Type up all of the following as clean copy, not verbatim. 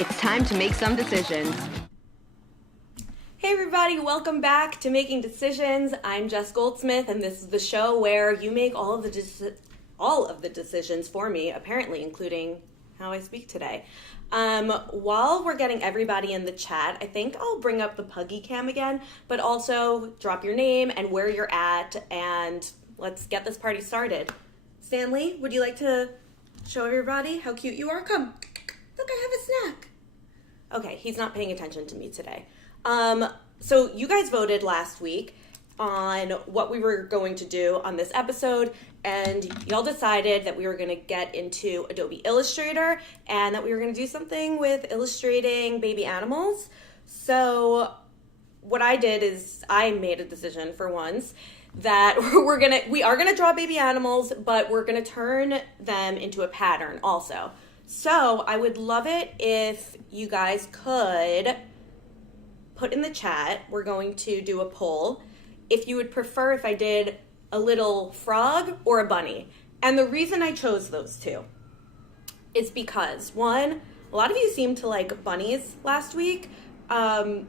It's time to make some decisions. Hey everybody, welcome back to Making Decisions. I'm Jess Goldsmith, and this is the show where you make all of the decisions for me, apparently, including how I speak today. While we're getting everybody in the chat, I think I'll bring up the Puggy Cam again, but also drop your name and where you're at, and let's get this party started. Stanley, would you like to show everybody how cute you are? Come, look, I have a snack. Okay, he's not paying attention to me today. So you guys voted last week on what we were going to do on this episode, and y'all decided that we were going to get into Adobe Illustrator and that we were going to do something with illustrating baby animals. So what I did is I made a decision for once that we are gonna draw baby animals, but we're gonna turn them into a pattern also. So I would love it if you guys could put in the chat, we're going to do a poll, if you would prefer if I did a little frog or a bunny. And the reason I chose those two is because, one, a lot of you seemed to like bunnies last week, and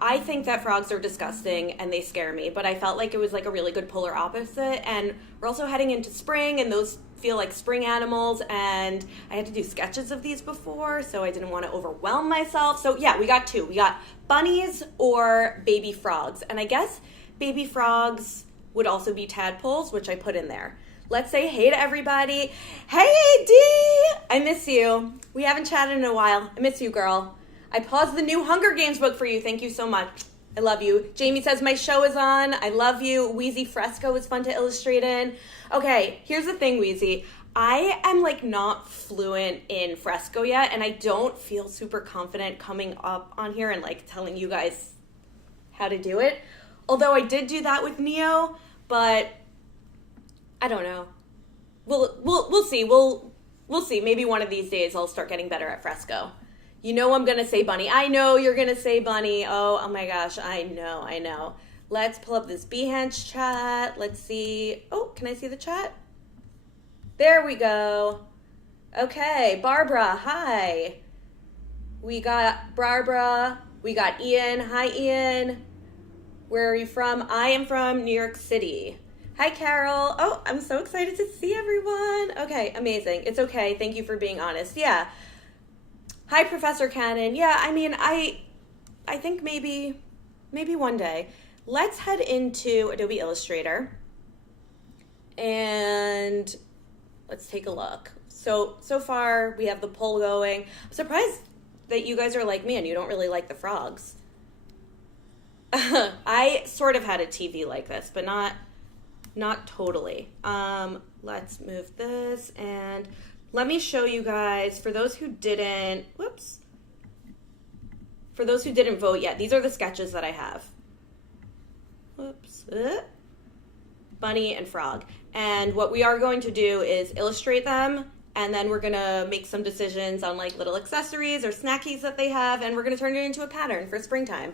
I think that frogs are disgusting and they scare me, but I felt like it was like a really good polar opposite, and we're also heading into spring, and those feel like spring animals, and I had to do sketches of these before, so I didn't want to overwhelm myself. So yeah, we got two. We got bunnies or baby frogs, and I guess baby frogs would also be tadpoles, which I put in there. Let's say hey to everybody. Hey, Dee! I miss you. We haven't chatted in a while. I miss you, girl. I paused the new Hunger Games book for you. Thank you so much. I love you. Jamie says my show is on. I love you. Wheezy Fresco is fun to illustrate in. Okay, here's the thing, Wheezy. I am like not fluent in Fresco yet, and I don't feel super confident coming up on here and like telling you guys how to do it. Although I did do that with Neo, but I don't know. We'll see. We'll see. Maybe one of these days I'll start getting better at Fresco. You know I'm going to say bunny. I know you're going to say bunny. Oh my gosh. I know. Let's pull up this Behance chat. Let's see. Oh, can I see the chat? There we go. Okay, Barbara, hi. We got Barbara. We got Ian. Hi, Ian. Where are you from? I am from New York City. Hi, Carol. Oh, I'm so excited to see everyone. Okay, amazing. It's okay. Thank you for being honest. Yeah. Hi, Professor Cannon. Yeah, I mean, I think maybe one day. Let's head into Adobe Illustrator and let's take a look. So far we have the poll going. I'm surprised that you guys are like me and you don't really like the frogs. I sort of had a TV like this, but not totally. Let's move this and let me show you guys, for those who didn't vote yet, these are the sketches that I have. Bunny and frog. And what we are going to do is illustrate them, and then we're gonna make some decisions on like little accessories or snackies that they have, and we're gonna turn it into a pattern for springtime.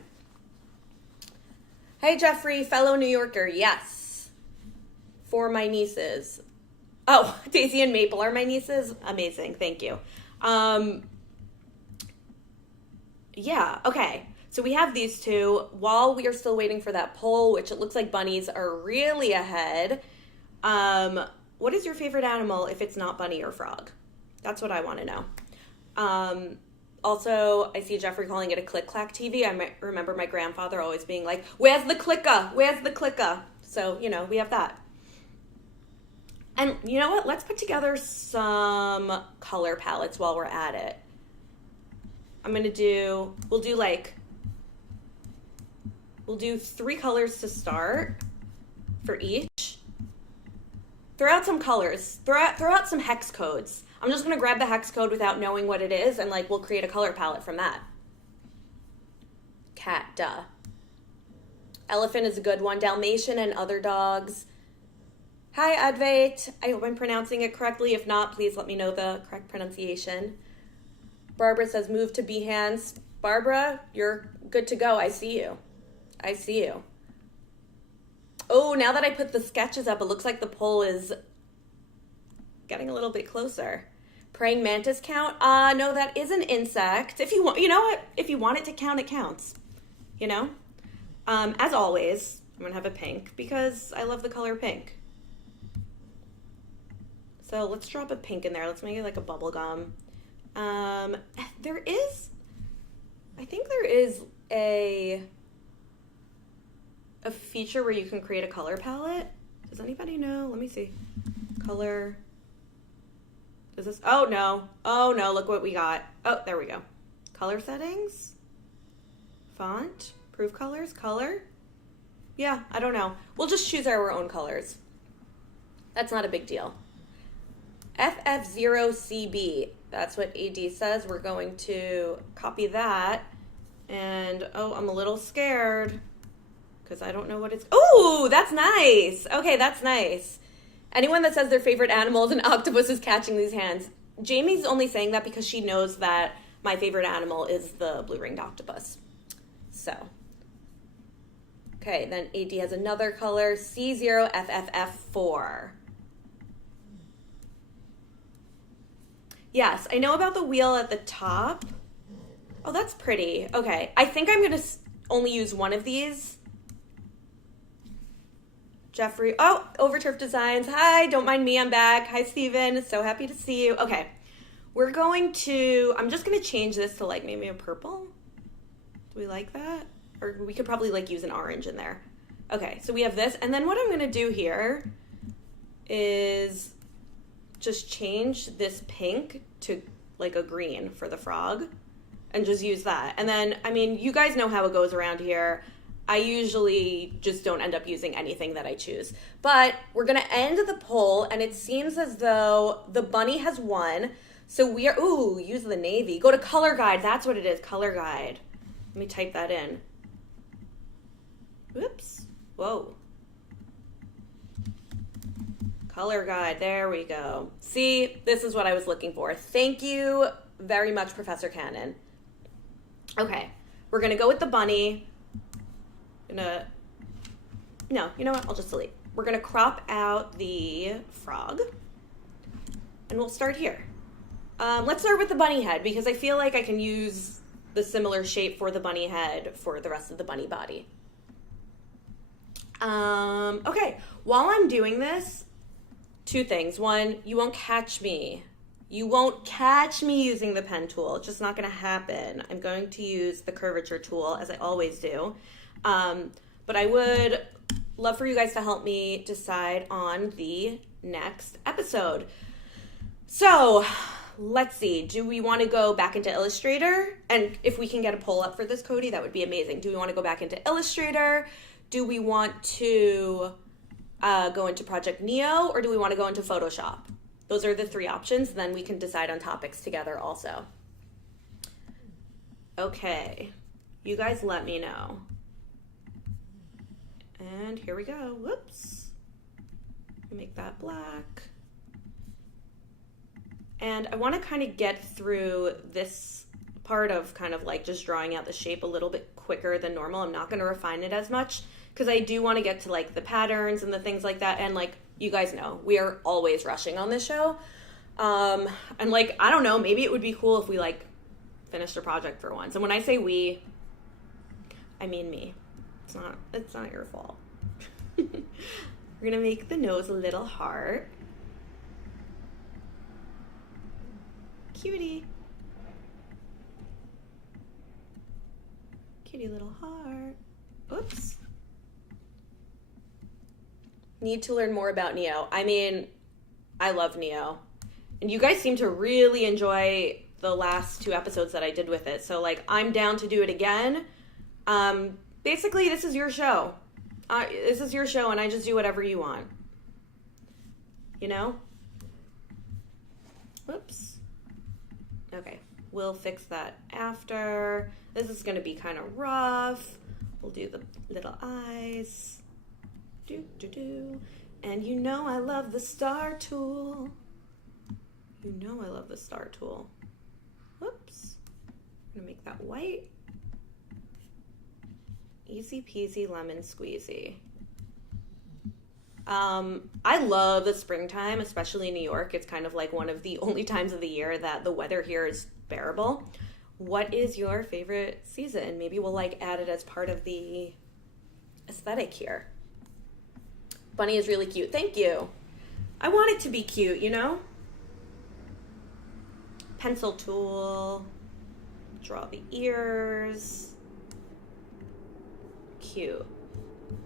Hey, Jeffrey, fellow New Yorker, yes. For my nieces. Oh, Daisy and Maple are my nieces? Amazing, thank you. Yeah, okay. So we have these two. While we are still waiting for that poll, which it looks like bunnies are really ahead, what is your favorite animal if it's not bunny or frog? That's what I want to know. Also, I see Jeffrey calling it a click-clack TV. I remember my grandfather always being like, where's the clicker? Where's the clicker? So, we have that. And you know what? Let's put together some color palettes while we're at it. We'll do 3 colors to start for each. Throw out some colors. Throw out some hex codes. I'm just going to grab the hex code without knowing what it is, and we'll create a color palette from that. Cat, duh. Elephant is a good one. Dalmatian and other dogs. Hi, Advait. I hope I'm pronouncing it correctly. If not, please let me know the correct pronunciation. Barbara says move to Behance. Barbara, you're good to go. I see you. Oh, now that I put the sketches up, it looks like the poll is getting a little bit closer. Praying mantis count? No, that is an insect. If you want, you know what? If you want it to count, it counts. You know? As always, I'm gonna have a pink because I love the color pink. So let's drop a pink in there. Let's make it like a bubble gum. I think there is a feature where you can create a color palette. Does anybody know? Let me see. Color. Is this? Oh no, look what we got. Oh, there we go. Color settings. Font. Proof colors. Color. Yeah, I don't know. We'll just choose our own colors. That's not a big deal. FF0CB. That's what AD says. We're going to copy that. And, oh, I'm a little scared because I don't know what it's... Oh, that's nice. Okay, that's nice. Anyone that says their favorite animal is an octopus is catching these hands. Jamie's only saying that because she knows that my favorite animal is the blue-ringed octopus. So... Okay, then AD has another color, C0FFF4. Yes, I know about the wheel at the top. Oh, that's pretty. Okay, I think I'm going to only use one of these. Jeffrey, oh, Overturf Designs. Hi, don't mind me, I'm back. Hi, Steven, so happy to see you. Okay, I'm just going to change this to like maybe a purple. Do we like that? Or we could probably like use an orange in there. Okay, so we have this. And then what I'm going to do here is just change this pink to like a green for the frog and just use that. And then, I mean, you guys know how it goes around here. I usually just don't end up using anything that I choose. But we're going to end the poll, and it seems as though the bunny has won. So we are, ooh, use the navy. Go to color guide. That's what it is, color guide. Let me type that in. Whoops. Whoa. Color guide. There we go. See, this is what I was looking for. Thank you very much, Professor Cannon. Okay, we're going to go with the bunny. No, you know what? I'll just delete. We're going to crop out the frog. And we'll start here. Let's start with the bunny head because I feel like I can use the similar shape for the bunny head for the rest of the bunny body. Okay, while I'm doing this, two things. One, you won't catch me. You won't catch me using the pen tool. It's just not going to happen. I'm going to use the curvature tool as I always do. But I would love for you guys to help me decide on the next episode. So let's see. Do we want to go back into Illustrator? And if we can get a poll up for this, Cody, that would be amazing. Do we want to go back into Illustrator? Do we want to go into Project Neo, or do we want to go into Photoshop? Those are the three options. Then we can decide on topics together also. Okay. You guys let me know. And here we go. Whoops. Make that black. And I want to kind of get through this part of kind of like just drawing out the shape a little bit quicker than normal. I'm not going to refine it as much because I do want to get to like the patterns and the things like that. And like, you guys know, we are always rushing on this show. And like, I don't know, maybe it would be cool if we like finished a project for once. And when I say we, I mean me. It's not your fault. We're going to make the nose a little heart. Cutie. Cutie little heart. Oops. Need to learn more about Neo. I mean, I love Neo. And you guys seem to really enjoy the last two episodes that I did with it. So, like, I'm down to do it again. Basically, this is your show. This is your show, and I just do whatever you want. You know? Whoops. Okay, we'll fix that after. This is going to be kind of rough. We'll do the little eyes. And you know I love the star tool. You know I love the star tool. Whoops. I'm going to make that white. Easy peasy lemon squeezy. I love the springtime, especially in New York. It's kind of like one of the only times of the year that the weather here is bearable. What is your favorite season? Maybe we'll like add it as part of the aesthetic here. Bunny is really cute. Thank you. I want it to be cute, you know? Pencil tool. Draw the ears. Cute.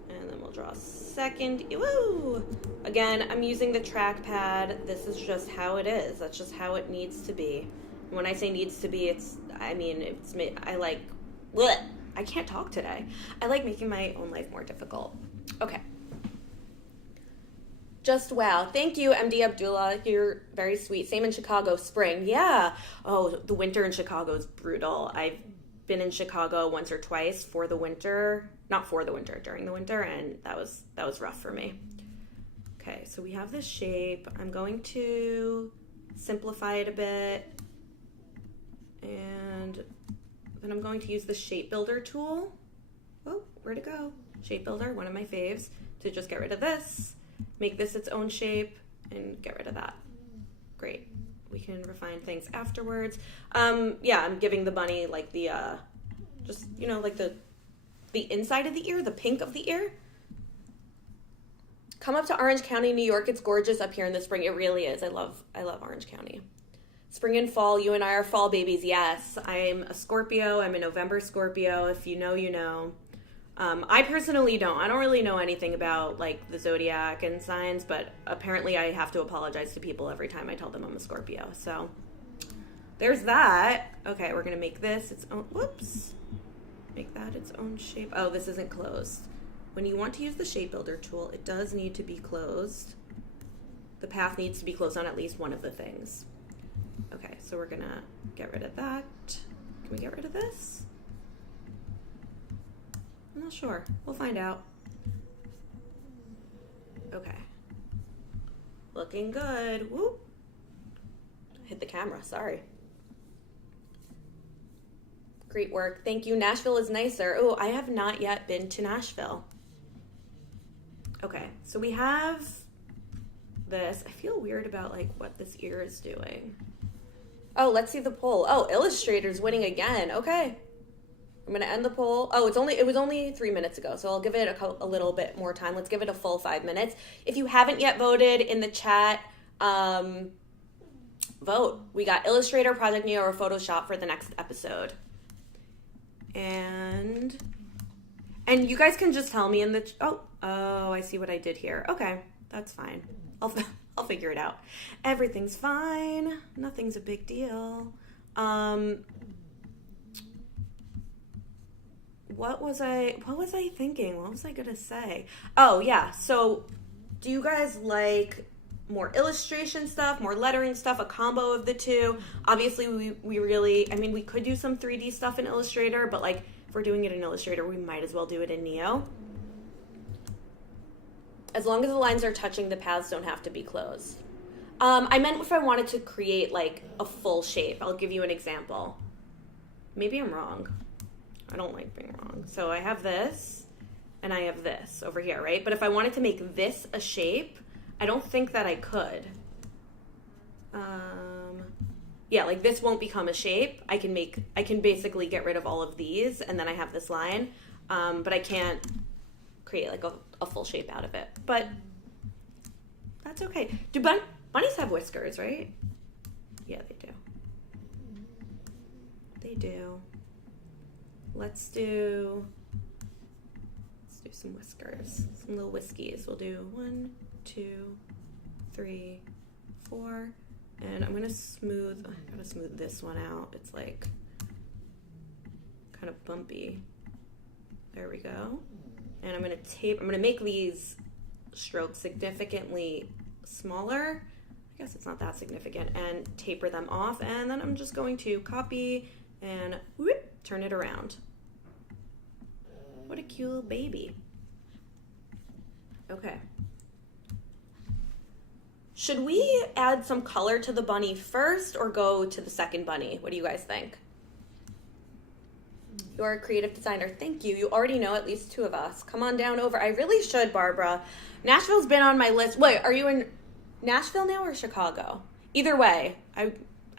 And then we'll draw a second. Woo! Again, I'm using the trackpad. This is just how it is. That's just how it needs to be. And when I say needs to be, I like, bleh, I can't talk today. I like making my own life more difficult. Okay. Just wow. Thank you, MD Abdullah. You're very sweet. Same in Chicago, spring. Yeah. Oh, the winter in Chicago is brutal. I've been in Chicago once or twice for the winter. Not for the winter, during the winter, and that was rough for me. Okay, so we have this shape. I'm going to simplify it a bit. And then I'm going to use the shape builder tool. Oh, where'd it go? Shape builder, one of my faves, to just get rid of this, make this its own shape, and get rid of that. Great. We can refine things afterwards. Yeah, I'm giving the bunny like the, just, you know, like the inside of the ear, the pink of the ear. Come up to Orange County, New York. It's gorgeous up here in the spring. It really is. I love Orange County. Spring and fall, you and I are fall babies. Yes, I'm a Scorpio. I'm a November Scorpio. If you know, you know. I personally don't. I don't really know anything about like the zodiac and signs, but apparently I have to apologize to people every time I tell them I'm a Scorpio. So there's that. Okay, we're gonna make this its own. Whoops. Make that its own shape. Oh, this isn't closed. When you want to use the shape builder tool, it does need to be closed. The path needs to be closed on at least one of the things. Okay, so we're gonna get rid of that. Can we get rid of this? I'm not sure. We'll find out. Okay. Looking good. Whoop. Hit the camera, sorry. Great work. Thank you. Nashville is nicer. Oh, I have not yet been to Nashville. Okay, so we have this. I feel weird about like what this ear is doing. Oh, let's see the poll. Oh, Illustrator's winning again. Okay. I'm going to end the poll. Oh, it was only 3 minutes ago, so I'll give it a little bit more time. Let's give it a full 5 minutes. If you haven't yet voted in the chat, vote. We got Illustrator, Project Neo, or Photoshop for the next episode. And you guys can just tell me in the oh, I see what I did here. Okay, that's fine. I'll figure it out. Everything's fine. Nothing's a big deal. What was I thinking? What was I gonna say? Oh yeah. So, do you guys like more illustration stuff, more lettering stuff, a combo of the two? Obviously, we really, I mean, we could do some 3D stuff in Illustrator, but like if we're doing it in Illustrator, we might as well do it in Neo. As long as the lines are touching, the paths don't have to be closed. I meant if I wanted to create like a full shape. I'll give you an example. Maybe I'm wrong. I don't like being wrong. So I have this, and I have this over here, right? But if I wanted to make this a shape, I don't think that I could. Yeah, like this won't become a shape. I can basically get rid of all of these, and then I have this line, but I can't create like a full shape out of it. But that's okay. Do bunnies have whiskers, right? Yeah, they do. They do. Let's do some whiskers, some little whiskies. We'll do 1, 2, 3, 4, and I'm gonna smooth. I gotta smooth this one out. It's like kind of bumpy. There we go. And I'm gonna make these strokes significantly smaller. I guess it's not that significant, and taper them off. And then I'm just going to copy and whoop, turn it around. What a cute little baby. Okay. Should we add some color to the bunny first or go to the second bunny? What do you guys think? You are a creative designer. Thank you. You already know at least 2 of us. Come on down over. I really should, Barbara. Nashville's been on my list. Wait, are you in Nashville now or Chicago? Either way, I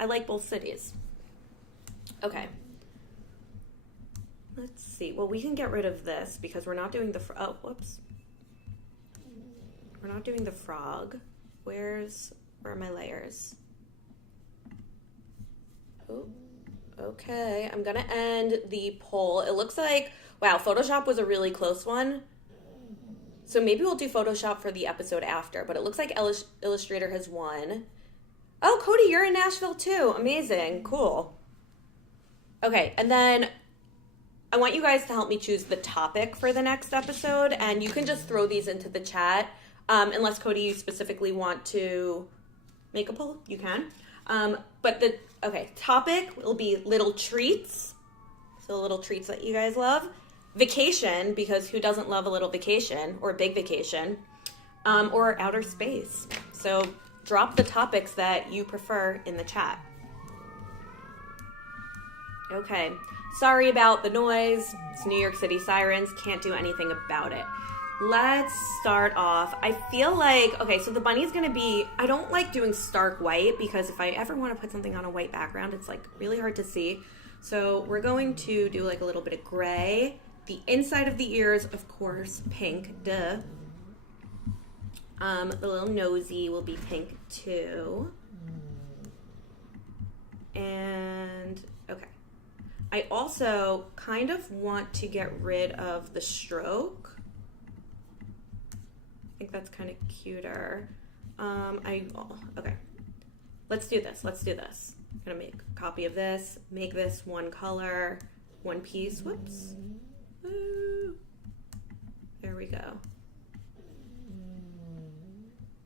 like both cities. Okay. Let's see. Well, we can get rid of this because we're not doing the... Oh, whoops. We're not doing the frog. Where are my layers? Oh, okay. I'm gonna end the poll. It looks like, wow, Photoshop was a really close one. So maybe we'll do Photoshop for the episode after, but it looks like Illustrator has won. Oh, Cody, you're in Nashville too. Amazing. Cool. Okay, and then I want you guys to help me choose the topic for the next episode, and you can just throw these into the chat. Unless, Cody, you specifically want to make a poll, you can. But the topic will be little treats. So little treats that you guys love. Vacation, because who doesn't love a little vacation or a big vacation? Or outer space. So drop the topics that you prefer in the chat. Okay. Sorry about the noise. It's New York City sirens. Can't do anything about it. Let's start off. I feel like, okay, so the bunny's gonna be, I don't like doing stark white because if I ever want to put something on a white background, it's like really hard to see. So we're going to do like a little bit of gray. The inside of the ears, of course, pink, duh. The little nosy will be pink too. And, okay. I also kind of want to get rid of the stroke. I think that's kind of cuter. Okay. Let's do this. I'm gonna make a copy of this, make this one color, one piece. Whoops. Woo. There we go.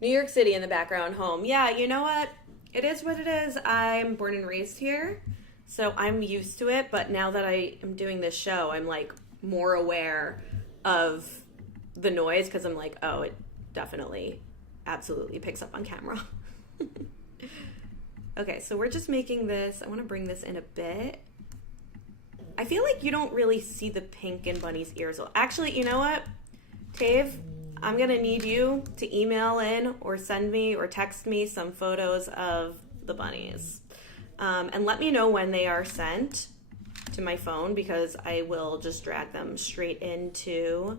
New York City in the background, home. Yeah, you know what? It is what it is. I'm born and raised here, so I'm used to it, but now that I am doing this show, I'm like more aware of the noise because I'm like, oh, it definitely, absolutely picks up on camera. Okay, so we're just making this. I want to bring this in a bit. I feel like you don't really see the pink in Bunny's ears. Well, actually, you know what, Tave? I'm going to need you to email in or send me or text me some photos of the bunnies. And let me know when they are sent to my phone because I will just drag them straight into...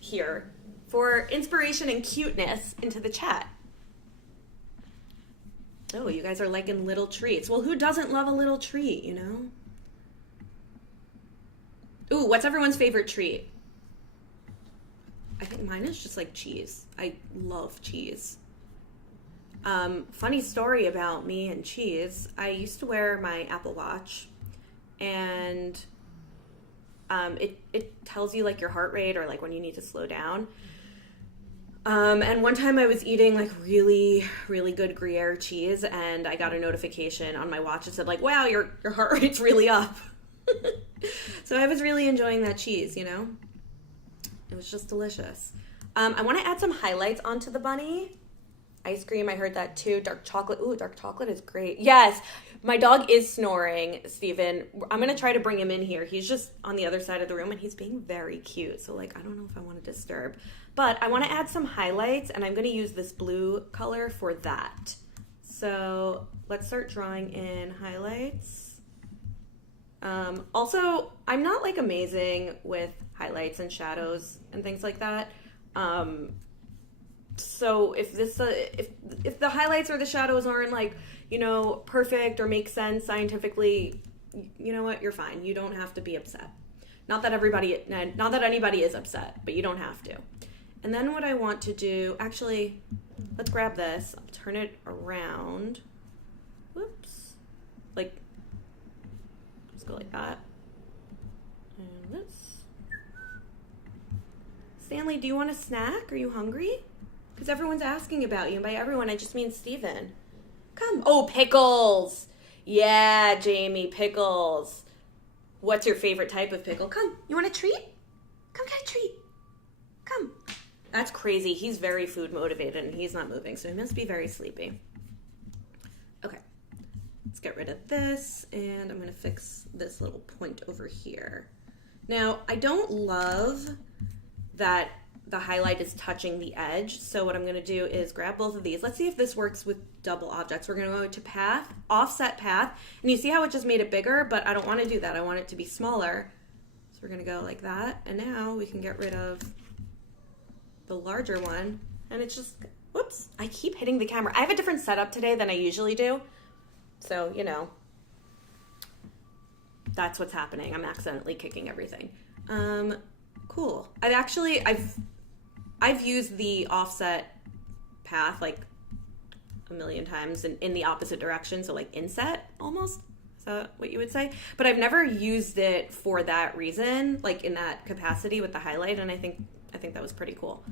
here for inspiration and cuteness into the chat. Oh, you guys are liking little treats. Well, who doesn't love a little treat, you know? Ooh, what's everyone's favorite treat? I think mine is just like cheese. I love cheese. Funny story about me and cheese. I used to wear my Apple Watch and it tells you like your heart rate or like when you need to slow down. And one time I was eating like really, really good Gruyere cheese and I got a notification on my watch that said like, wow, your heart rate's really up. So I was really enjoying that cheese, you know? It was just delicious. I want to add some highlights onto the bunny. Ice cream, I heard that too. Dark chocolate. Ooh, dark chocolate is great. Yes, my dog is snoring, Steven. I'm going to try to bring him in here. He's just on the other side of the room, and he's being very cute. So, like, I don't know if I want to disturb. But I want to add some highlights, and I'm going to use this blue color for that. So, let's start drawing in highlights. Also, I'm not, like, amazing with highlights and shadows and things like that. So if the highlights or the shadows aren't like, you know, perfect or make sense scientifically, you know what, you're fine. You don't have to be upset. Not that anybody is upset, but you don't have to. And then what I want to do, actually, let's grab this, I'll turn it around. Whoops. Like, let's go like that. And this. Stanley, do you want a snack? Are you hungry? Because everyone's asking about you. And by everyone, I just mean Steven. Come. Oh, pickles. Yeah, Jamie, pickles. What's your favorite type of pickle? Come. You want a treat? Come get a treat. Come. That's crazy. He's very food motivated and he's not moving, so he must be very sleepy. Okay. Let's get rid of this, and I'm going to fix this little point over here. Now, I don't love that the highlight is touching the edge, so what I'm going to do is grab both of these. Let's see if this works with double objects. We're going to go to path, offset path, and you see how it just made it bigger, but I don't want to do that. I want it to be smaller. So we're going to go like that, and now we can get rid of the larger one, and it's just, whoops, I keep hitting the camera. I have a different setup today than I usually do, so, you know, that's what's happening. I'm accidentally kicking everything. Cool. I've used the offset path like a million times in the opposite direction, so like inset almost. Is that what you would say? But I've never used it for that reason, like in that capacity with the highlight, and I think that was pretty cool.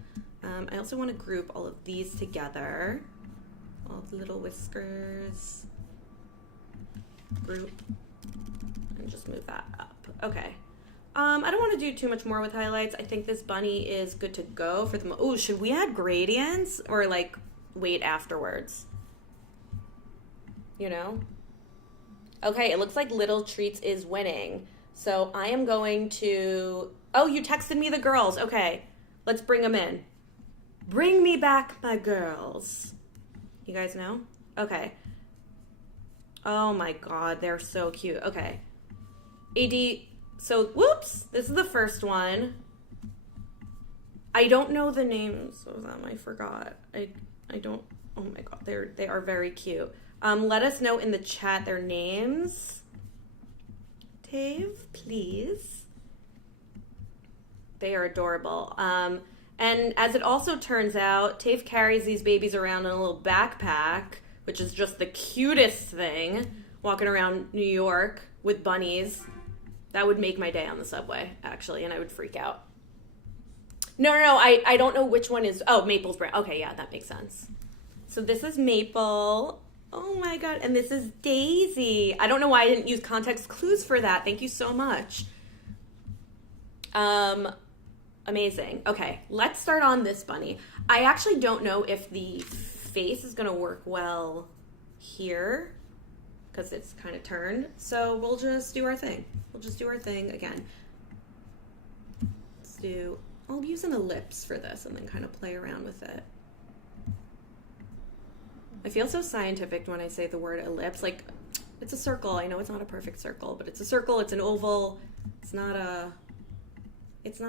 I also want to group all of these together. All the little whiskers. Group. And just move that up. Okay. I don't want to do too much more with highlights. I think this bunny is good to go for the... Oh, should we add gradients or like wait afterwards? You know? Okay, it looks like Little Treats is winning. So I am going to... Oh, you texted me the girls. Okay, let's bring them in. Bring me back my girls. You guys know? Okay. Oh my God, they're so cute. Okay. AD... So, whoops, this is the first one. I don't know the names of them. I forgot. I don't, oh my God, they are very cute. Let us know in the chat their names. Tave, please. They are adorable. And as it also turns out, Tave carries these babies around in a little backpack, which is just the cutest thing, walking around New York with bunnies. That would make my day on the subway, actually, and I would freak out. No, I don't know which one is... Oh, Maple's brown. Okay, yeah, that makes sense. So this is Maple. Oh, my God. And this is Daisy. I don't know why I didn't use context clues for that. Thank you so much. Amazing. Okay, let's start on this bunny. I actually don't know if the face is going to work well here, because it's kind of turned. So we'll just do our thing. We'll just do our thing again. I'll use an ellipse for this and then kind of play around with it. I feel so scientific when I say the word ellipse. Like, it's a circle. I know it's not a perfect circle, but it's a circle, it's an oval. It's not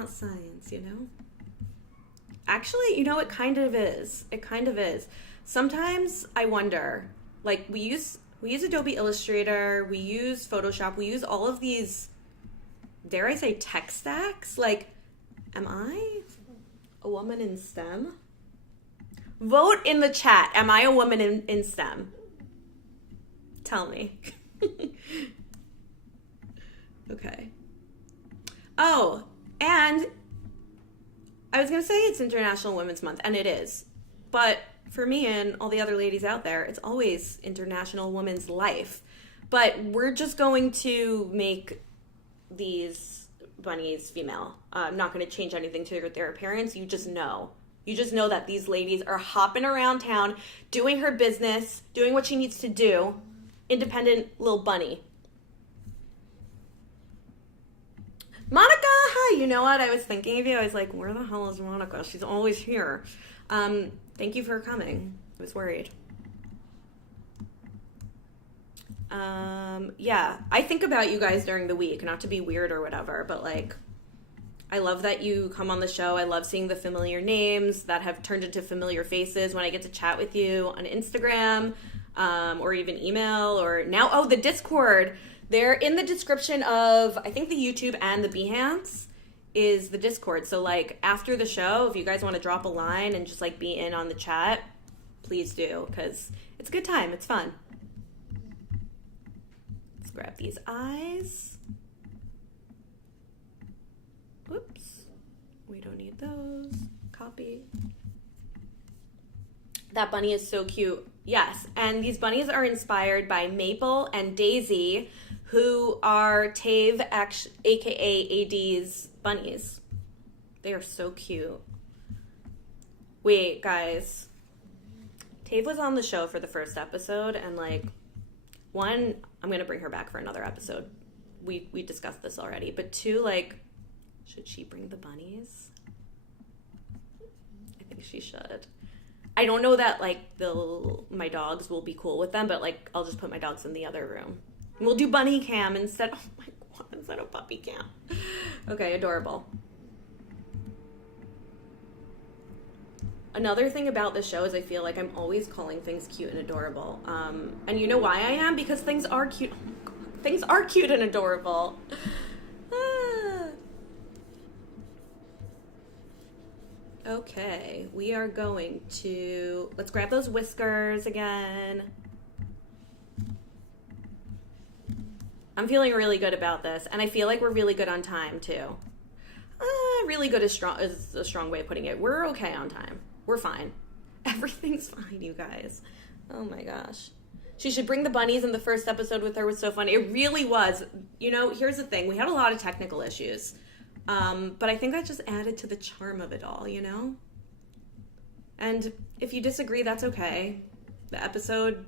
science, you know? Actually, you know, it kind of is. It kind of is. Sometimes I wonder, like, we use Adobe Illustrator, we use Photoshop, we use all of these, dare I say, tech stacks. Like, am I a woman in STEM? Vote in the chat. Am I a woman in STEM? Tell me. Okay. Oh, and I was going to say it's International Women's Month, and it is. But for me and all the other ladies out there, it's always International Women's Life. But we're just going to make these bunnies female. I'm not going to change anything to their appearance. You just know. You just know that these ladies are hopping around town, doing her business, doing what she needs to do. Independent little bunny. Monica, hi. You know what? I was thinking of you. I was like, where the hell is Monica? She's always here. Thank you for coming. I was worried. Yeah, I think about you guys during the week, not to be weird or whatever, but like, I love that you come on the show. I love seeing the familiar names that have turned into familiar faces when I get to chat with you on Instagram, or even email, or now, oh, the Discord. They're in the description of, I think, the YouTube and the Behance is the Discord. So, like, after the show, if you guys want to drop a line and just, like, be in on the chat, please do, because it's a good time. It's fun. Let's grab these eyes. Whoops. We don't need those. Copy. That bunny is so cute. Yes, and these bunnies are inspired by Maple and Daisy, who are Tave, aka AD's bunnies. They are so cute. Wait, guys. Tave was on the show for the first episode, and like, one, I'm going to bring her back for another episode. We discussed this already. But two, like, should she bring the bunnies? I think she should. I don't know that, like, my dogs will be cool with them, but, like, I'll just put my dogs in the other room. And we'll do bunny cam instead. Oh, my God, instead of puppy cam. Okay, adorable. Another thing about this show is I feel like I'm always calling things cute and adorable. And you know why I am? Because things are cute. Oh, my God. Things are cute and adorable. Okay, we are going to, let's grab those whiskers again. I'm feeling really good about this, and I feel like we're really good on time too. Really good is a strong way of putting it. We're okay on time. We're fine. Everything's fine, you guys. Oh my gosh. She should bring the bunnies in the first episode with her was so funny. It really was. You know, here's the thing. We had a lot of technical issues. But I think that just added to the charm of it all, you know? And if you disagree, that's okay. The episode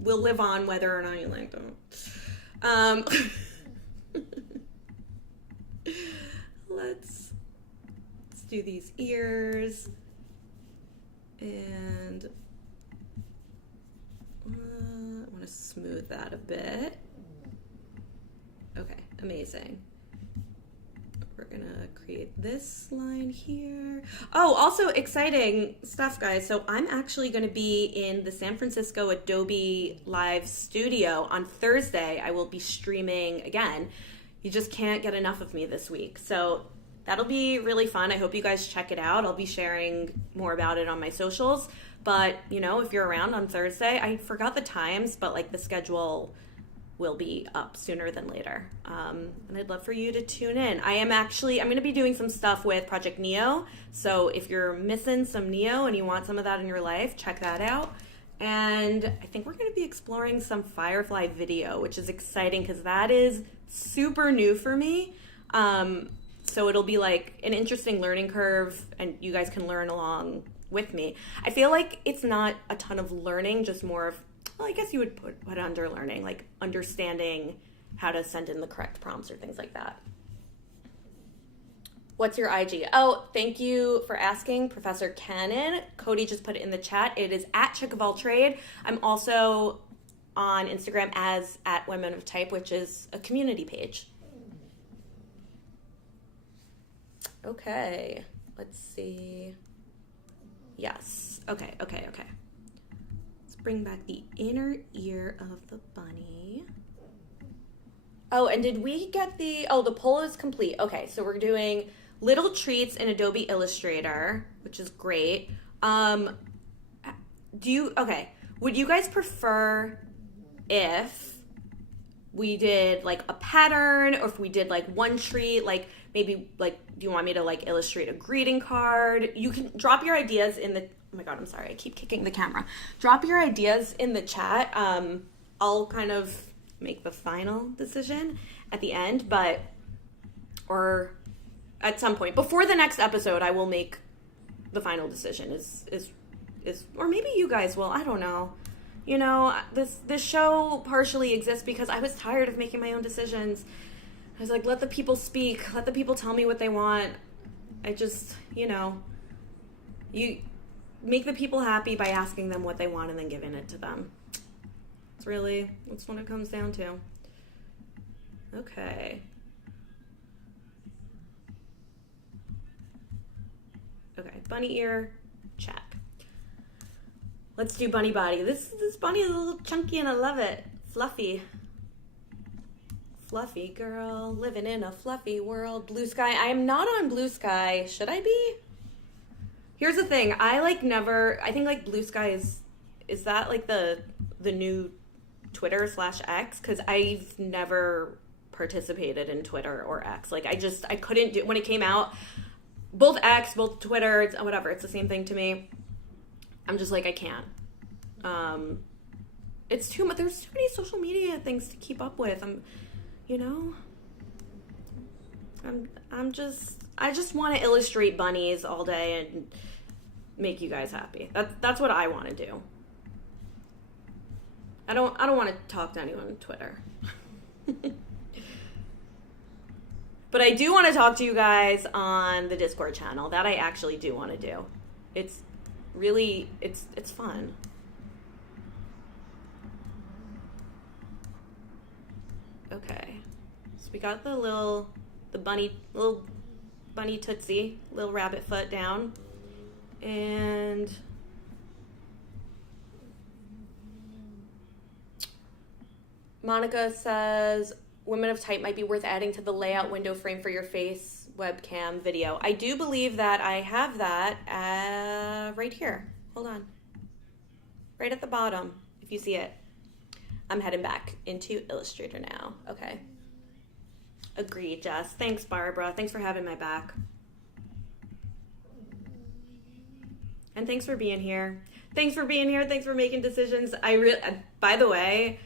will live on whether or not you like them. Let's do these ears. And I want to smooth that a bit. Okay, amazing. We're gonna create this line here. Oh, also exciting stuff, guys. So I'm actually gonna be in the San Francisco Adobe Live studio on Thursday. I will be streaming again. You just can't get enough of me this week. So that'll be really fun. I hope you guys check it out. I'll be sharing more about it on my socials. But, you know, if you're around on Thursday, I forgot the times, but like the schedule will be up sooner than later. And I'd love for you to tune in. I'm going to be doing some stuff with Project Neo. So if you're missing some Neo and you want some of that in your life, check that out. And I think we're going to be exploring some Firefly video, which is exciting because that is super new for me. So it'll be like an interesting learning curve and you guys can learn along with me. I feel like it's not a ton of learning, just more of, well, I guess you would put under learning, like understanding how to send in the correct prompts or things like that. What's your IG? Oh, thank you for asking, Professor Cannon. Cody just put it in the chat. It is at Chick of All Trade. I'm also on Instagram as at Women of Type, which is a community page. Okay, let's see. Yes, okay. Let's bring back the inner ear of the bunny. Oh, and did we get the poll is complete. Okay, so we're doing little treats in Adobe Illustrator, which is great. Would you guys prefer if we did like a pattern or if we did like one treat, like maybe like, do you want me to like illustrate a greeting card? You can drop your ideas in the, oh my God, I'm sorry. I keep kicking the camera. Drop your ideas in the chat. I'll kind of make the final decision at the end, or at some point before the next episode, I will make the final decision is, or maybe you guys will, I don't know. You know, this show partially exists because I was tired of making my own decisions. I was like, let the people speak. Let the people tell me what they want. I just, you know, you make the people happy by asking them what they want and then giving it to them. That's what it comes down to. Okay. Okay, bunny ear, check. Let's do bunny body. This bunny is a little chunky and I love it. Fluffy. Fluffy girl, living in a fluffy world. Blue Sky. I am not on Blue Sky. Should I be? Here's the thing. I think like Blue Sky is that like the new Twitter /X? Because I've never participated in Twitter or X. Like I couldn't do, when it came out, both X, both Twitter, it's whatever. It's the same thing to me. I'm just like, I can't. It's too much. There's too many social media things to keep up with. I just want to illustrate bunnies all day and make you guys happy. That's what I want to do. I don't want to talk to anyone on Twitter. But I do want to talk to you guys on the Discord channel. That I actually do want to do. It's really, it's fun. Okay. So we got the little bunny tootsie, little rabbit foot down. And Monica says, women of type might be worth adding to the layout window frame for your face webcam video. I do believe that I have that right here. Hold on. Right at the bottom, if you see it. I'm heading back into Illustrator now. Okay. Agreed, Jess. Thanks, Barbara. Thanks for having my back. And thanks for being here. Thanks for being here. Thanks for making decisions. By the way,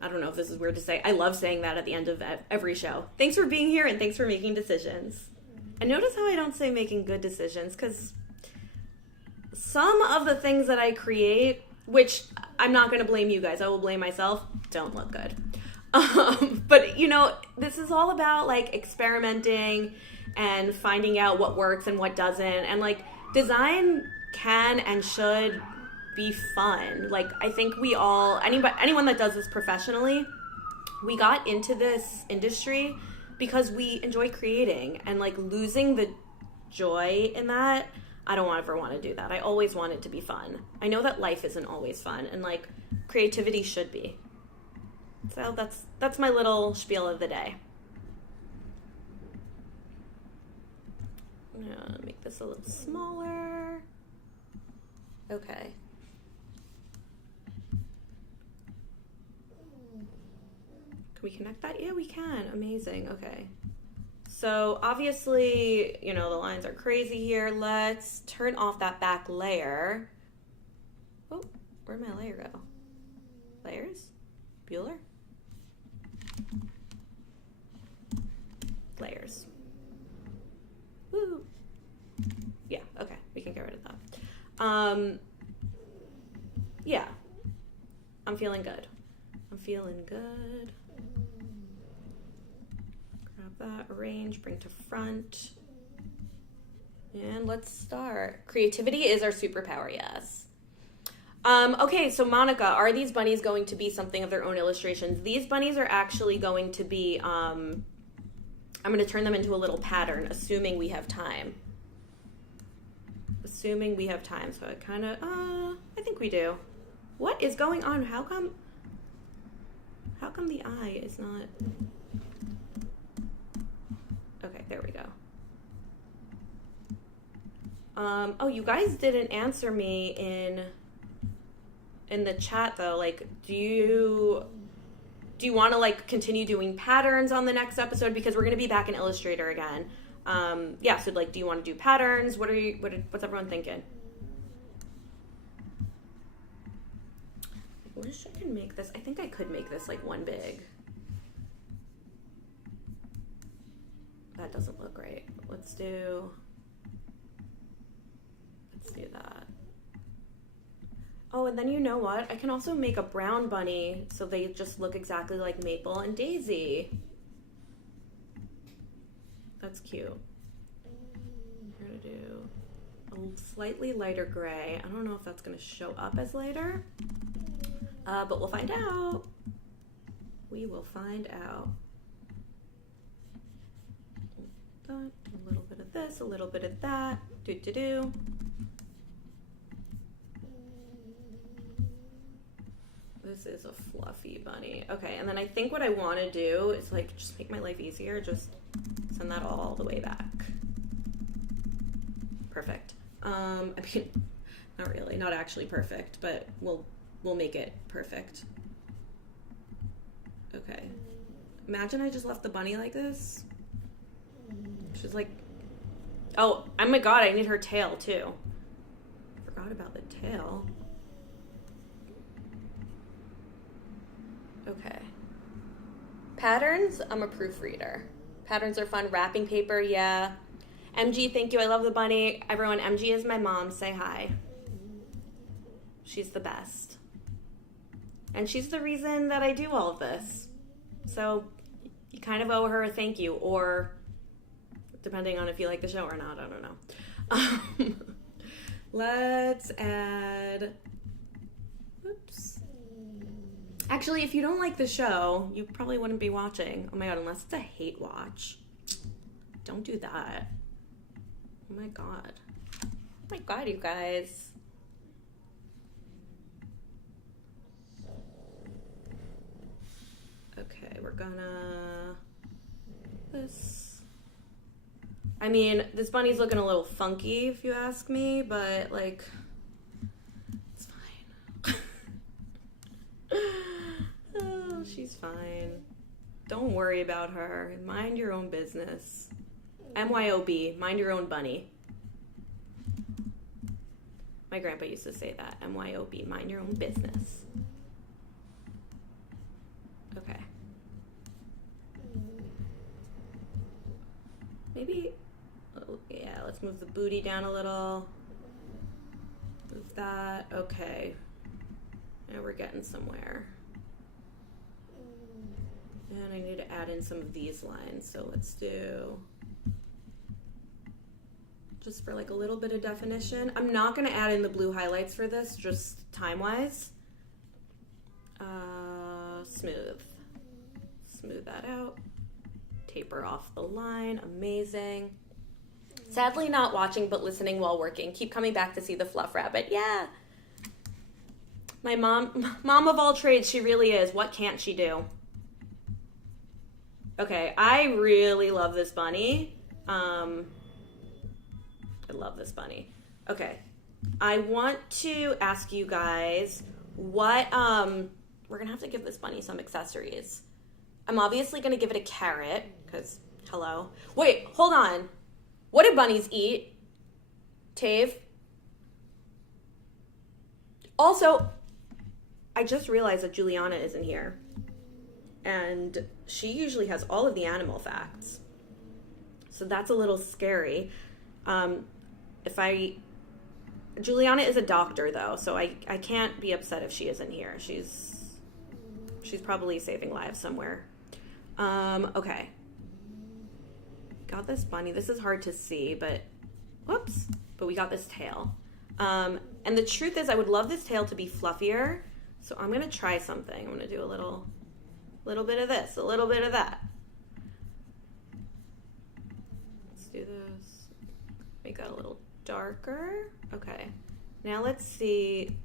I don't know if this is weird to say. I love saying that at the end of every show. Thanks for being here and thanks for making decisions. And notice how I don't say making good decisions, because some of the things that I create, which I'm not going to blame you guys, I will blame myself, don't look good. But, you know, this is all about, like, experimenting and finding out what works and what doesn't. And, like, design can and should be fun. Like, I think we all, anyone that does this professionally, we got into this industry because we enjoy creating, and, like, losing the joy in that, I don't ever want to do that. I always want it to be fun. I know that life isn't always fun, and, like, creativity should be. So that's my little spiel of the day. I'm gonna make this a little smaller. Okay. Can we connect that? Yeah, we can. Amazing. Okay. So obviously, you know, the lines are crazy here. Let's turn off that back layer. Oh, where'd my layer go? Layers? Bueller? Layers. Woo. Yeah, okay. We can get rid of that. Yeah. I'm feeling good. I'm feeling good. Grab that, arrange, bring to front. And let's start. Creativity is our superpower, yes. Okay, so Monica, are these bunnies going to be something of their own illustrations? These bunnies are actually going to be, I'm going to turn them into a little pattern, assuming we have time. Assuming we have time, so I kind of, I think we do. What is going on? How come the eye is not, okay, there we go. Oh, you guys didn't answer me in the chat though. Like, do you want to, like, continue doing patterns on the next episode, because we're going to be back in Illustrator again? Yeah, so, like, do you want to do patterns? What's everyone thinking? I wish I could make this. I think I could make this, like, one big. That doesn't look great. Let's do that. Oh, and then you know what? I can also make a brown bunny so they just look exactly like Maple and Daisy. That's cute. We're gonna do a slightly lighter gray. I don't know if that's gonna show up as lighter, but we'll find out. We will find out. A little bit of this, a little bit of that. Do. This is a fluffy bunny. Okay, and then I think what I want to do is, like, just make my life easier. Just send that all the way back. Perfect. I mean, not really, not actually perfect, but we'll make it perfect. Okay. Imagine I just left the bunny like this. She's like, oh my god, I need her tail too. Forgot about the tail. Okay. Patterns, I'm a proofreader. Patterns are fun. Wrapping paper, yeah. MG, thank you. I love the bunny. Everyone, MG is my mom. Say hi. She's the best. And she's the reason that I do all of this. So you kind of owe her a thank you, or depending on if you like the show or not, I don't know. Let's add, oops. Actually, if you don't like the show, you probably wouldn't be watching. Oh my God, unless it's a hate watch. Don't do that. Oh my God. Oh my God, you guys. Okay, we're gonna, this. I mean, this bunny's looking a little funky if you ask me, but like, it's fine. Oh, she's fine. Don't worry about her. Mind your own business. MYOB, mind your own bunny. My grandpa used to say that. MYOB, mind your own business. Okay. Maybe, oh, yeah, let's move the booty down a little. Move that. Okay. Now we're getting somewhere. And I need to add in some of these lines. So let's do, just for like a little bit of definition. I'm not going to add in the blue highlights for this, just time-wise. Smooth. Smooth that out. Taper off the line. Amazing. Sadly not watching, but listening while working. Keep coming back to see the fluff rabbit. Yeah. My mom of all trades, she really is. What can't she do? Okay, I really love this bunny. I love this bunny. Okay, I want to ask you guys what, we're gonna have to give this bunny some accessories. I'm obviously gonna give it a carrot, because, hello. Wait, hold on. What do bunnies eat? Tave? Also, I just realized that Juliana isn't here. And she usually has all of the animal facts. So that's a little scary. Juliana is a doctor though, so I can't be upset if she isn't here. She's probably saving lives somewhere. Okay. Got this bunny. This is hard to see, but whoops. But we got this tail. And the truth is I would love this tail to be fluffier. So I'm gonna try something. I'm gonna do a little bit of this, a little bit of that. Let's do this. Make that a little darker. Okay. Now let's see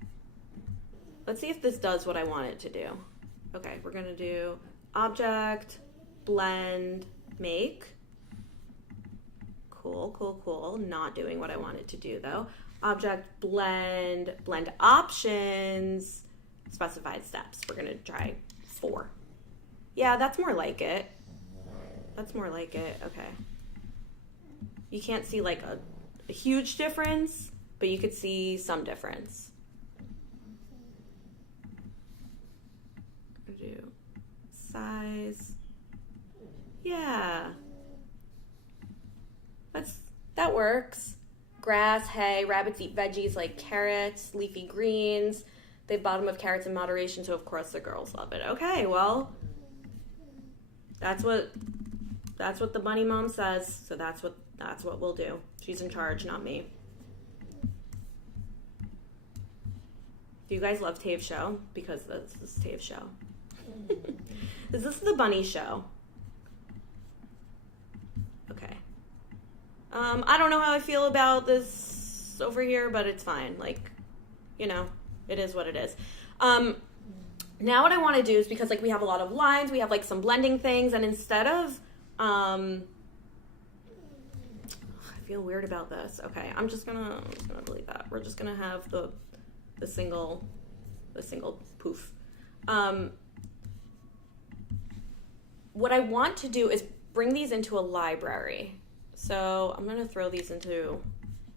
if this does what I want it to do. Okay, we're gonna do object, blend, make. Cool, cool, cool. Not doing what I want it to do though. Object, blend, blend options, specified steps. We're gonna try 4. Yeah, that's more like it. That's more like it. Okay. You can't see like a huge difference, but you could see some difference. Do size. Yeah. That works. Grass, hay, rabbits eat veggies like carrots, leafy greens. They have bottom of carrots in moderation, so of course the girls love it. Okay, well, that's what the bunny mom says, so that's what we'll do. She's in charge, not me. Do you guys love Tave's show? Because this is Tave's show. Is this the bunny show? Okay. I don't know how I feel about this over here, but it's fine. Like, you know, it is what it is. Now what I want to do is, because like we have a lot of lines, we have like some blending things, and instead of, I feel weird about this. Okay, I'm just gonna delete that. We're just gonna have the single poof. What I want to do is bring these into a library. So I'm gonna throw these into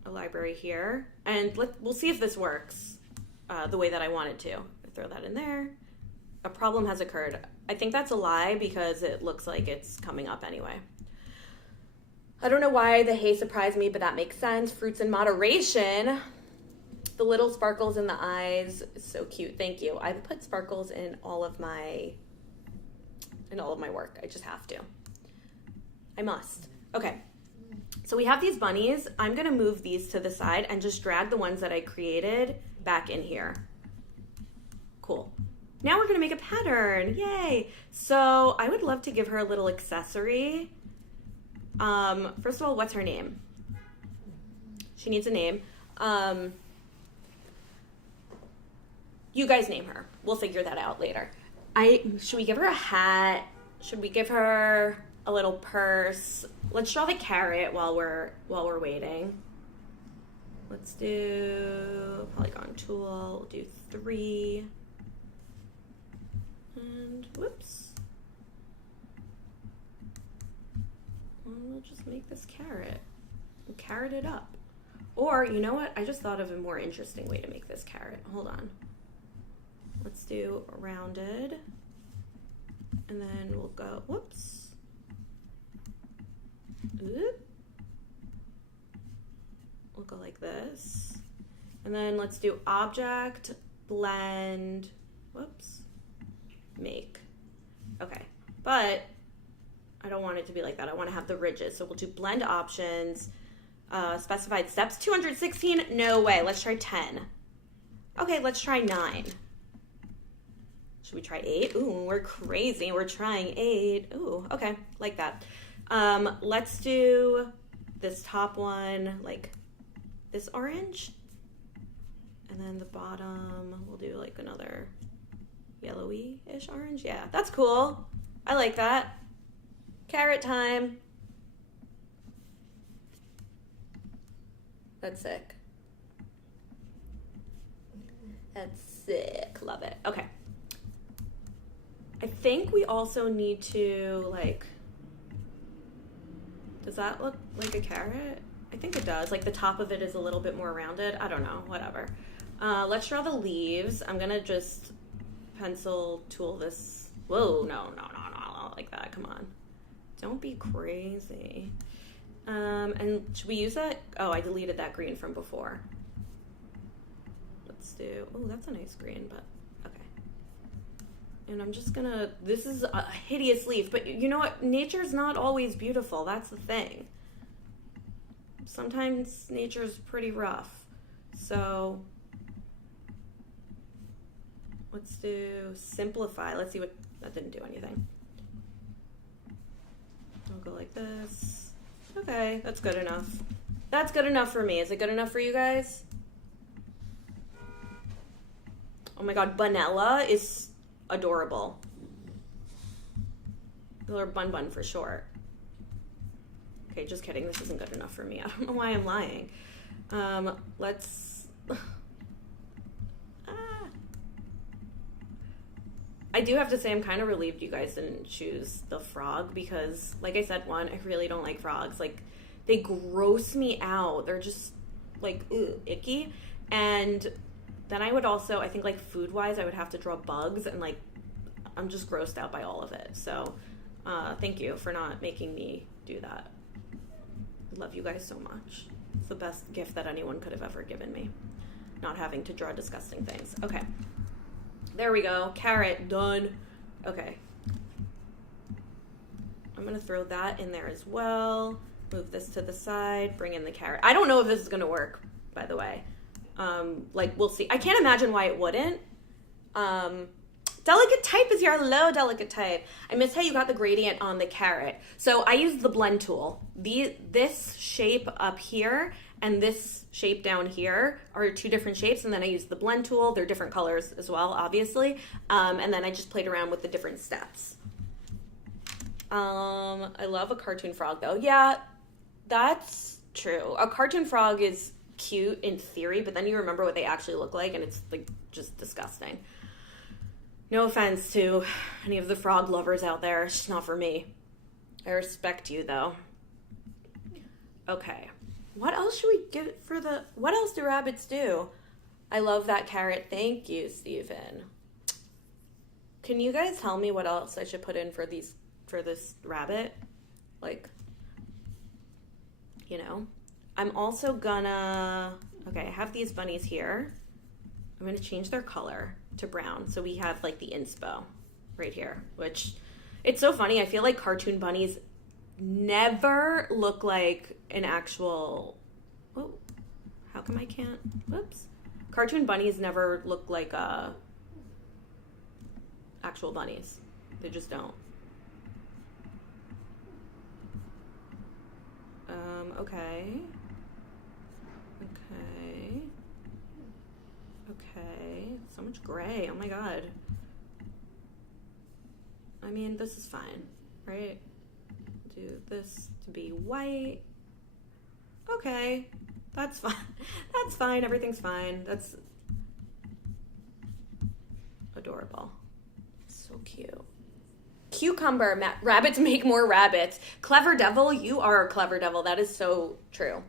a library here, and we'll see if this works the way that I want it to. Throw that in there. A problem has occurred. I think that's a lie because it looks like it's coming up anyway. I don't know why the hay surprised me, but that makes sense. Fruits in moderation. The little sparkles in the eyes, so cute. Thank you. I put sparkles in all of my work. I just have to. I must. Okay. So we have these bunnies. I'm going to move these to the side and just drag the ones that I created back in here. Cool. Now we're going to make a pattern. Yay. So I would love to give her a little accessory. First of all, what's her name? She needs a name. You guys name her. We'll figure that out later. Should we give her a hat? Should we give her a little purse? Let's draw the carrot while we're waiting. Let's do polygon tool. We'll do 3. And whoops. We'll just make this carrot. We'll carrot it up. Or, you know what? I just thought of a more interesting way to make this carrot. Hold on. Let's do rounded. And then we'll go, whoops. Oop. We'll go like this. And then let's do object, blend, whoops, make. Okay, but I don't want it to be like that. I want to have the ridges. So we'll do blend options, specified steps, 216, no way. Let's try 10. Okay, let's try 9. Should we try 8? Ooh, we're crazy. We're trying 8. Ooh, okay, like that. Let's do this top one, like this orange. And then the bottom, we'll do like another yellowy-ish orange. Yeah, that's cool. I like that. Carrot time. That's sick. That's sick. Love it. Okay. I think we also need to, like, does that look like a carrot? I think it does. Like the top of it is a little bit more rounded. I don't know. Whatever. Let's draw the leaves. I'm going to just pencil tool this. Whoa, no, not like that. Come on. Don't be crazy. And should we use that? Oh, I deleted that green from before. Let's do, oh, that's a nice green, but okay. And I'm just gonna, this is a hideous leaf, but you know what? Nature's not always beautiful. That's the thing. Sometimes nature's pretty rough. So let's do simplify. Let's see what, that didn't do anything. I'll go like this. Okay, that's good enough. That's good enough for me. Is it good enough for you guys? Oh my god, Bunella is adorable. Or Bun Bun for short. Okay, just kidding. This isn't good enough for me. I don't know why I'm lying. Let's... I do have to say I'm kind of relieved you guys didn't choose the frog because, like I said, one, I really don't like frogs. Like, they gross me out. They're just, like, icky. And then I would also, I think, like, food-wise, I would have to draw bugs, and, like, I'm just grossed out by all of it. So, thank you for not making me do that. I love you guys so much. It's the best gift that anyone could have ever given me. Not having to draw disgusting things. Okay. There we go. Carrot, done. Okay. I'm going to throw that in there as well. Move this to the side. Bring in the carrot. I don't know if this is going to work, by the way. Like, we'll see. I can't imagine why it wouldn't. Delicate type is your hello, delicate type. I miss how you got the gradient on the carrot. So I used the blend tool. This shape up here and this shape down here are two different shapes, and then I used the blend tool. They're different colors as well, obviously. And then I just played around with the different steps. I love a cartoon frog, though. Yeah, that's true. A cartoon frog is cute in theory, but then you remember what they actually look like, and it's like just disgusting. No offense to any of the frog lovers out there. It's just not for me. I respect you, though. Okay. What else should we get for the... What else do rabbits do? I love that carrot. Thank you, Steven. Can you guys tell me what else I should put in for this rabbit? Like, you know? I'm also gonna... Okay, I have these bunnies here. I'm gonna change their color to brown. So we have like the inspo right here, which it's so funny. I feel like cartoon bunnies never look like an actual, oh, how come I can't, whoops. Cartoon bunnies never look like actual bunnies. They just don't. Okay. Okay. Okay. So much gray. Oh my god. I mean, this is fine, right? Do this to be white. Okay. That's fine. That's fine. Everything's fine. That's adorable. So cute. Cucumber. Rabbits make more rabbits. Clever devil. You are a clever devil. That is so true.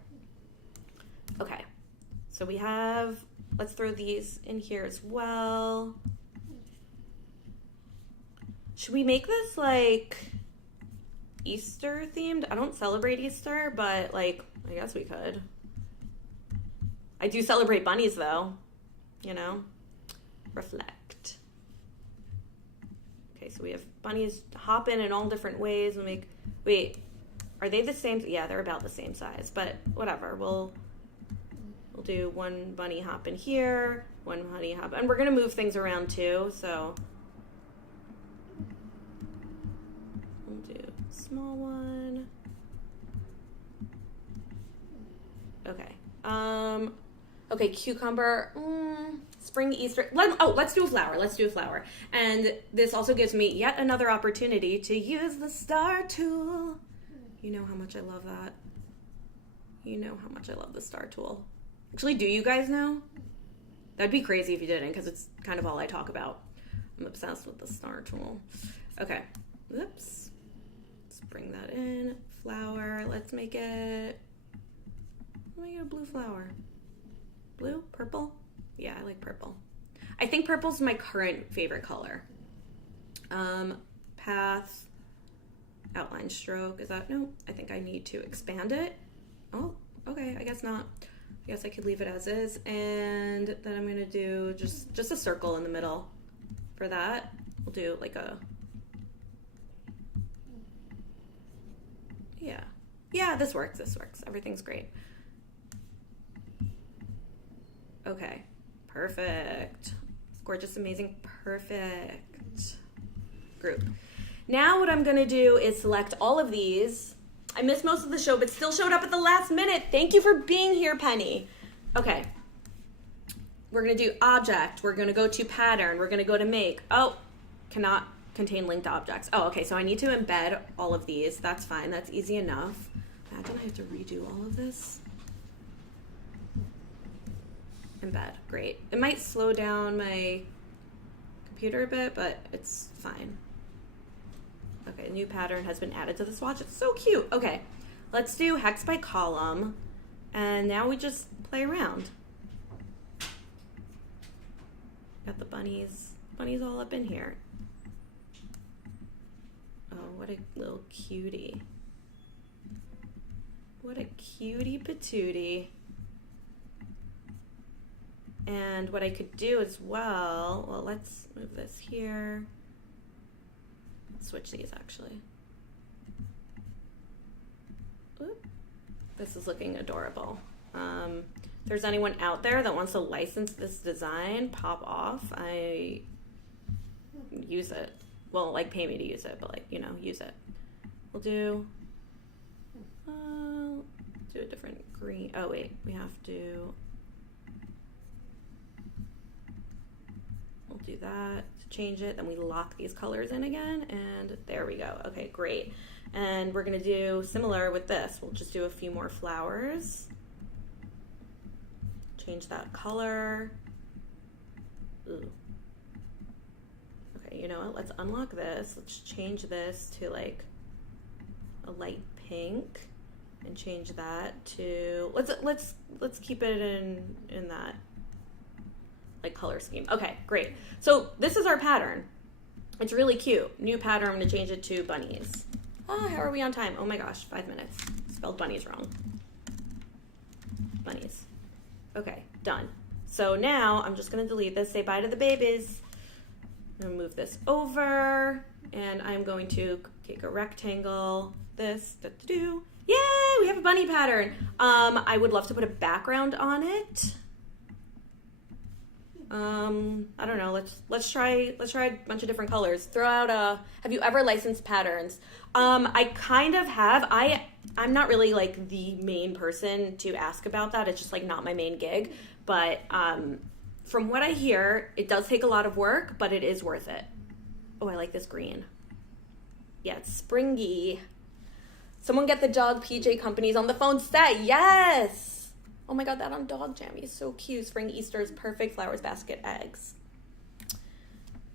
Okay. So we have, let's throw these in here as well. Should we make this like Easter themed? I don't celebrate Easter, but like, I guess we could. I do celebrate bunnies though, you know? Reflect. Okay, so we have bunnies hopping in all different ways and make, wait, are they the same? Yeah, they're about the same size, but whatever. We'll do one bunny hop in here, one bunny hop, and we're gonna move things around too, so we'll do a small one. Okay. Okay, cucumber, spring, Easter. Let's do a flower. Let's do a flower. And this also gives me yet another opportunity to use the star tool. You know how much I love that. You know how much I love the star tool. Actually, do you guys know? That'd be crazy if you didn't, because it's kind of all I talk about. I'm obsessed with the star tool. Okay. Oops. Let's bring that in. Flower. Let's make it a blue flower. Blue? Purple? Yeah, I like purple. I think purple's my current favorite color. Path. Outline stroke. Is that? No, I think I need to expand it. Oh, okay. I guess not. I guess I could leave it as is. And then I'm going to do just a circle in the middle for that. We'll do like a... Yeah. Yeah, this works. This works. Everything's great. Okay. Perfect. Gorgeous, amazing, perfect. Group. Now what I'm going to do is select all of these. I missed most of the show, but still showed up at the last minute. Thank you for being here, Penny. Okay. We're going to do object. We're going to go to pattern. We're going to go to make. Oh, cannot contain linked objects. Oh, okay. So I need to embed all of these. That's fine. That's easy enough. Imagine I have to redo all of this. Embed. Great. It might slow down my computer a bit, but it's fine. Okay, a new pattern has been added to the swatch. It's so cute. Okay, let's do hex by column. And now we just play around. Got the bunnies all up in here. Oh, what a little cutie. What a cutie patootie. And what I could do as well, let's move this here. Switch these actually. Oop. This is looking adorable. If there's anyone out there that wants to license this design, pop off. I use it. Well, like pay me to use it, but like, you know, use it. We'll do a different green. Oh wait, we have to. We'll do that to change it. Then we lock these colors in again, and there we go. Okay, great. And we're gonna do similar with this. We'll just do a few more flowers. Change that color. Ooh. Okay, you know what? Let's unlock this. Let's change this to like a light pink, and change that to let's keep it in that like color scheme. Okay, great. So this is our pattern. It's really cute. New pattern. I'm gonna change it to bunnies. How are we on time? Oh my gosh, 5 minutes. Spelled bunnies wrong. Bunnies. Okay, done. So now I'm just gonna delete this, say bye to the babies. I'm gonna move this over, and I'm going to take a rectangle, this, yay, we have a bunny pattern. I would love to put a background on it. I don't know, let's try a bunch of different colors. Throw out have you ever licensed patterns? I kind of have. I'm not really like the main person to ask about that. It's just like not my main gig. But from what I hear, it does take a lot of work, but it is worth it. Oh, I like this green. Yeah, it's springy. Someone get the dog PJ companies on the phone set. Yes! Oh my god, that on Dog Jammy is so cute. Spring Easter is perfect. Flowers, basket, eggs.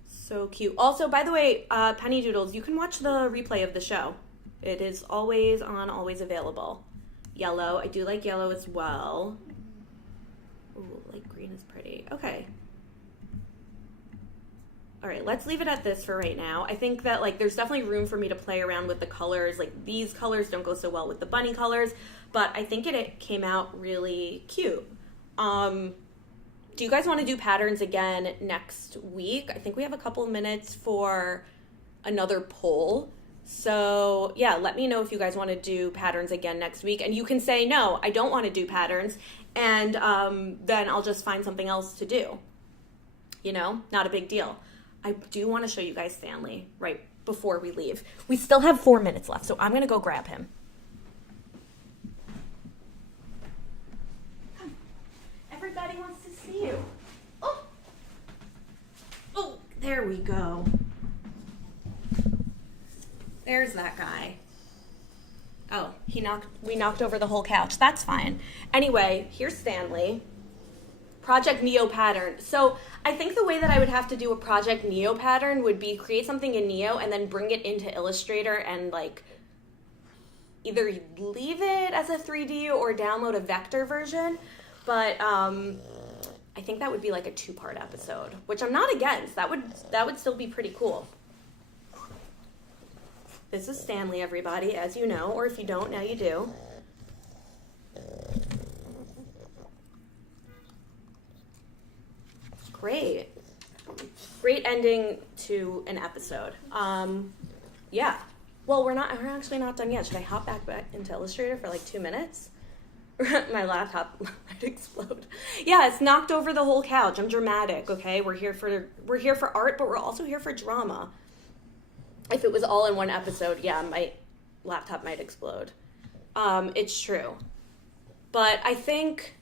So cute. Also, by the way, Penny Doodles, you can watch the replay of the show. It is always on, always available. Yellow. I do like yellow as well. Ooh, light green is pretty. Okay. All right, let's leave it at this for right now. I think that like there's definitely room for me to play around with the colors. Like these colors don't go so well with the bunny colors, but I think it came out really cute. Do you guys want to do patterns again next week? I think we have a couple of minutes for another poll. So yeah, let me know if you guys want to do patterns again next week. And you can say, no, I don't want to do patterns. And then I'll just find something else to do. You know, not a big deal. I do want to show you guys Stanley right before we leave. We still have 4 minutes left, so I'm going to go grab him. Come. Everybody wants to see you. Oh, there we go. There's that guy. Oh, we knocked over the whole couch. That's fine. Anyway, here's Stanley. Project Neo pattern. So I think the way that I would have to do a Project Neo pattern would be create something in Neo and then bring it into Illustrator and like either leave it as a 3D or download a vector version. But I think that would be like a 2-part episode, which I'm not against. That would still be pretty cool. This is Stanley, everybody, as you know, or if you don't, now you do. Great. Great ending to an episode. Yeah. Well, we're actually not done yet. Should I hop back into Illustrator for like 2 minutes? My laptop might explode. Yeah, it's knocked over the whole couch. I'm dramatic, okay? We're here for art, but we're also here for drama. If it was all in one episode, yeah, my laptop might explode. It's true. But I think,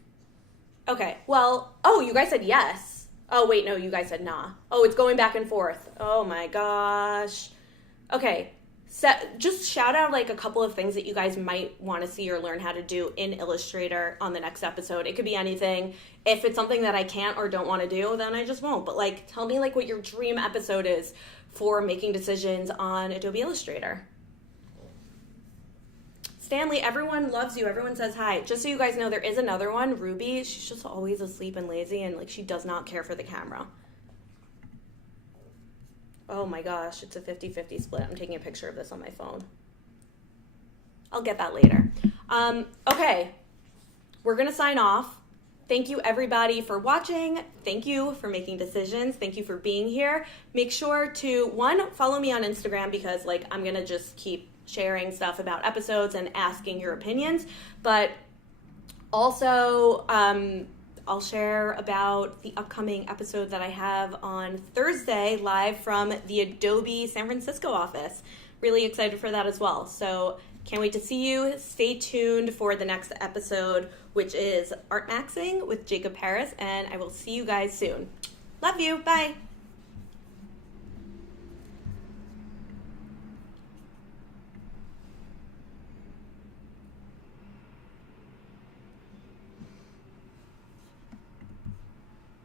okay, well, oh, you guys said yes. Oh, wait, no, you guys said nah. Oh, it's going back and forth. Oh my gosh. Okay, just shout out like a couple of things that you guys might want to see or learn how to do in Illustrator on the next episode. It could be anything. If it's something that I can't or don't want to do, then I just won't. But like, tell me like what your dream episode is for making decisions on Adobe Illustrator. Stanley, everyone loves you. Everyone says hi. Just so you guys know, there is another one, Ruby. She's just always asleep and lazy, and like she does not care for the camera. Oh my gosh, it's a 50-50 split. I'm taking a picture of this on my phone. I'll get that later. Okay, we're gonna sign off. Thank you everybody for watching. Thank you for making decisions. Thank you for being here. Make sure to, 1, follow me on Instagram because like I'm gonna just keep sharing stuff about episodes and asking your opinions, but also I'll share about the upcoming episode that I have on Thursday live from the Adobe San Francisco office. Really excited for that as well. So can't wait to see you. Stay tuned for the next episode, which is Art Maxing with Jacob Harris, and I will see you guys soon. Love you. Bye.